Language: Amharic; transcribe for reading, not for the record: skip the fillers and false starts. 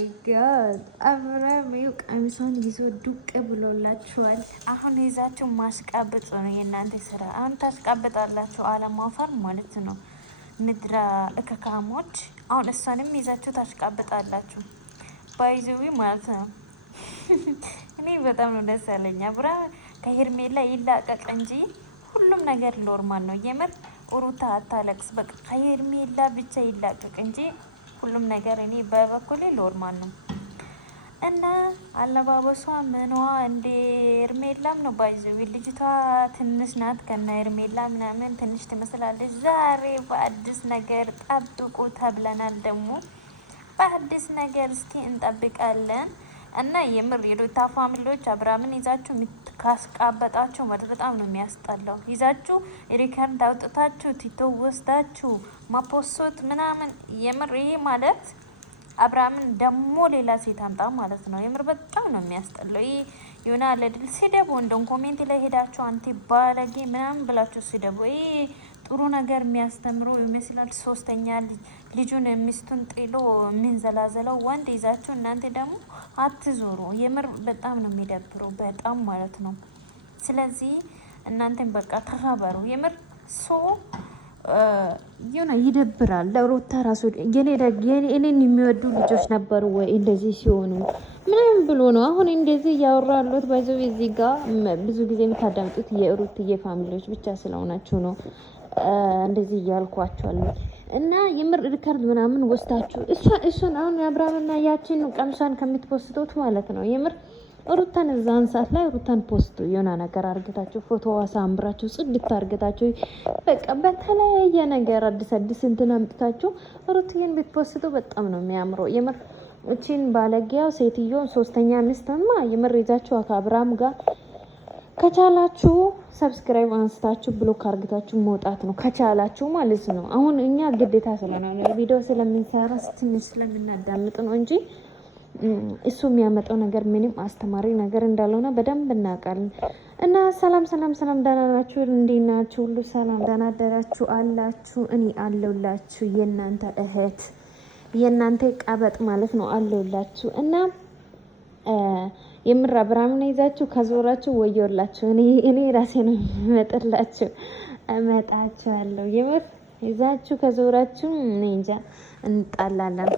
ማይ ጋድ አብርሃም ይኸው ቀሚሷን ይዞ ዱቅ ብሎላችኋል። አሁን ይዛችሁ ማስቃበጥ ነው የእናንተ ስራ። አሁን ታስቃብጣላችሁ፣ አለማፈር ማለት ነው። ምድረ እከካሞች። አሁን እሷንም ይዛችሁ ታስቃብጣላችሁ፣ ባይዘዊ ማለት ነው። እኔ በጣም ነው ደስ ያለኝ። አብርሃም ከሄርሜላ ይላቀቅ እንጂ ሁሉም ነገር ኖርማል ነው። የምር ሩታ አታለቅስ። በቃ ከሄርሜላ ብቻ ይላቀቅ እንጂ ሁሉም ነገር እኔ በበኩሌ ኖርማል ነው። እና አለባበሷ ምኗ እንደ ኤርሜላም ነው ባይዘዊ። ልጅቷ ትንሽ ናት፣ ከነ ኤርሜላ ምናምን ትንሽ ትመስላለች። ዛሬ በአዲስ ነገር ጠብቁ ተብለናል። ደግሞ በአዲስ ነገር እስኪ እንጠብቃለን። እና የምር የሩታ ፋሚሊዎች አብርሃምን ይዛችሁ ካስቃበጣችሁ ማለት በጣም ነው የሚያስጠላው። ይዛችሁ ሪከርድ አውጥታችሁ ቲቶ ወስዳችሁ ማፖሶት ምናምን የምር ይሄ ማለት አብርሃምን ደግሞ ሌላ ሴት አምጣ ማለት ነው። የምር በጣም ነው የሚያስጠላው። ይሄ የሆነ አለድል ሲደቡ እንደውም ኮሜንት ላይ ሄዳችሁ አንቲ ባለጌ ምናምን ብላችሁ ሲደቡ ይሄ ጥሩ ነገር የሚያስተምሩ ይመስላል። ሶስተኛ ልጁን ሚስቱን ጥሎ የሚንዘላዘለው ወንድ ይዛችሁ እናንተ ደግሞ አትዞሩ። የምር በጣም ነው የሚደብሩ፣ በጣም ማለት ነው። ስለዚህ እናንተን በቃ ተከበሩ። የምር ሶ የሆነ ይደብራል። ለሩታ ራሱ እኔን የሚወዱ ልጆች ነበሩ ወይ እንደዚህ ሲሆኑ ምንም ብሎ ነው አሁን እንደዚህ እያወራሉት። ባይዘው እዚህ ጋር ብዙ ጊዜ የምታዳምጡት የሩትዬ ፋሚሊዎች ብቻ ስለሆናችሁ ነው እንደዚህ እያልኳቸዋለሁ። እና የምር ሪከርድ ምናምን ወስዳችሁ እሱን አሁን አብርሃምና ያችን ቀምሷን ከምትፖስቱት ማለት ነው። የምር ሩታን እዛን ሰዓት ላይ ሩታን ፖስቱ የሆነ ነገር አርግታችሁ ፎቶዋ ሳምብራችሁ ጽድት አርግታችሁ በቃ በተለያየ ነገር አዲስ እንትን አምጥታችሁ ሩትዬን ብትፖስቱ በጣም ነው የሚያምረው። የምር እቺን ባለጊያው ሴትዮ ሶስተኛ ሚስትማ የምር ይዛችሁ ከአብርሃም ጋር ከቻላችሁ ሰብስክራይብ አንስታችሁ ብሎክ አርግታችሁ መውጣት ነው ከቻላችሁ ማለት ነው። አሁን እኛ ግዴታ ስለሆነ ቪዲዮ ስለምንሰራ ትንሽ ስለምናዳምጥ ነው እንጂ እሱ የሚያመጣው ነገር ምንም አስተማሪ ነገር እንዳልሆነ በደንብ እናውቃለን። እና ሰላም ደህና ናችሁ? እንዴት ናችሁ? ሁሉ ሰላም ደህና አደራችሁ አላችሁ? እኔ አለሁላችሁ የእናንተ እህት የእናንተ ቀበጥ ማለት ነው አለሁላችሁ። እና የምር አብርሃምን ይዛችሁ ከዞራችሁ ወዮላችሁ። እኔ ራሴ ነው እመጣችኋለሁ። የምር ይዛችሁ ከዞራችሁ እኔ እንጃ እንጣላለን።